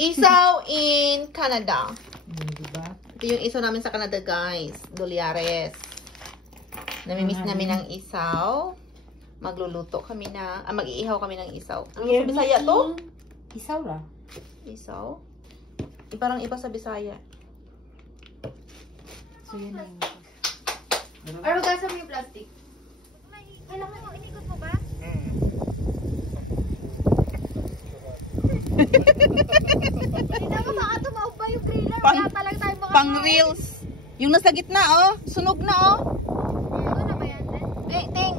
Isaw in Canada. Diba? Ito yung isaw namin sa Canada, guys. Dolyares. Namimiss namin ng isaw. Magluluto kami na, mag-iihaw kami ng isaw. Ano sa Bisaya to? Isaw la. Isaw? Parang iba sa Bisaya. So yun na yun. Pero gasa mo yung plastic. Kailangan mo, inikot mo ba? Hindi mo baka tumawag ba yung griller? Wala talaga tayo mga... Pang reels. Yung nasa gitna, oh. Sunog na, oh. Ito na ba yan? Ting!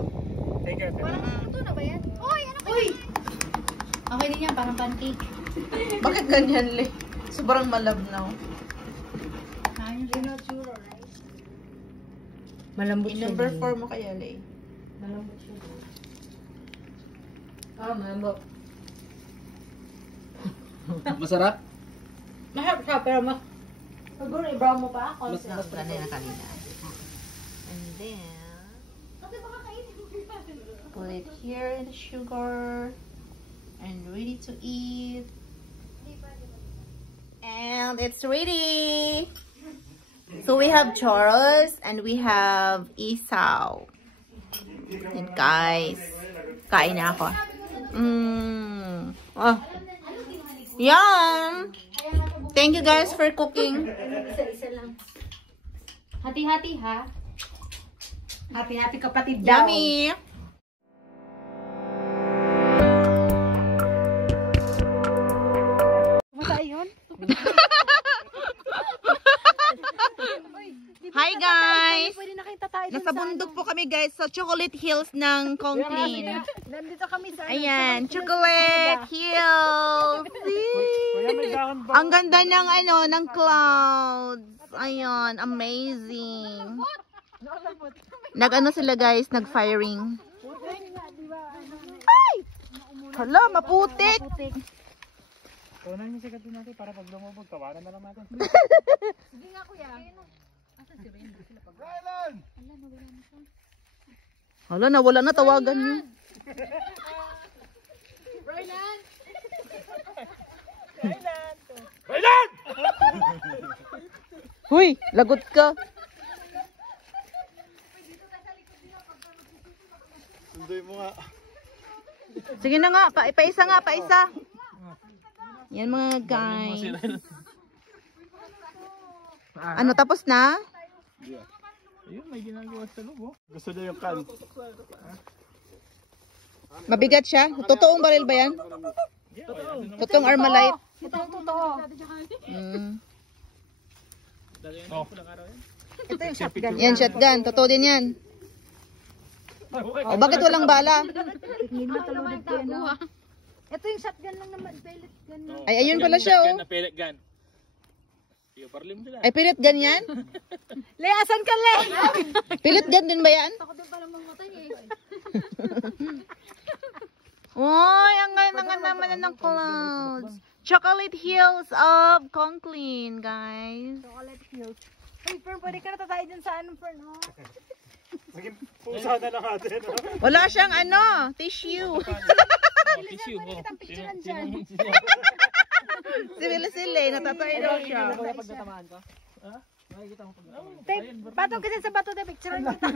Take care. Parang ito na ba yan? Uy! Ano ba yan? Okay din yan, parang pancake. Bakit ganyan, Le? Sobrang malabnaw. Malambot siya. Number 4 mo kaya, Le. Malambot siya. Ah, malambot. Masarap? Mahirap siya, pero mas... Siguro i-brown mo pa. Mas Ganun na kanina. And then, put it here in the sugar. And ready to eat. And it's ready! So we have churros and we have isaw. And guys, kain na ako. Oh. Yum! Thank you guys for cooking. Isa-isa lang. Hati-hati ha. Hati-hati kapatid daw. Yummy! Hi guys! Pwede nakita tayo dun Nasa bundok po kami guys sa Chocolate Hills ng Conklin. Nandito kami sa... Ayan, Chocolate Hills! Ang ganda ng ng clouds. Ayan, amazing. Nag-ano sila guys, nag-firing. Ay! Hala, maputik! Kunan yung sikat din natin para pag lumubog, tawanan na lang natin. Sige nga kuya. Hala, nawala na tawagan niyo. Raylan! Raylan! Huy, lagot ka. Sundoy mo nga. Sige na nga, paisa nga, paisa. Yan mga guys. Ano, tapos na? Ayun, may ginagawa sa loob, oh. Gusto niya yung can. Mabigat siya? Totoong baril ba yan? Totoong Armalite? Ito ang totoo. Oh. Ito yung shotgun. Yan, shotgun. Totoo din yan. O, bakit walang bala? Hindi matulunod ko yun. Ito yung shotgun lang naman. Pellet gun lang. Ay, ayun pala siya, oh. Pellet gun. Iyo, parlim sila. Ay, pilit gun yan? Le, asan ka, Le? Pilit gun din ba yan? Ako din pala mamatay eh. Uy, ang ganda naman ng clouds. Chocolate Hills of Conklin, guys. Chocolate Hills. Hey, Fern, pwede ka na tatay dyan sa anong Fern, oh. Maging pusa na lang natin, oh. Wala siyang tissue. Tissue, oh. Kitang picturean dyan. Sili-sili, natatay daw siya. Pagkatamaan ko? Ha? Makikita mo pagkatamaan. Tay, patong kasi sa bato, tay, picturean kita.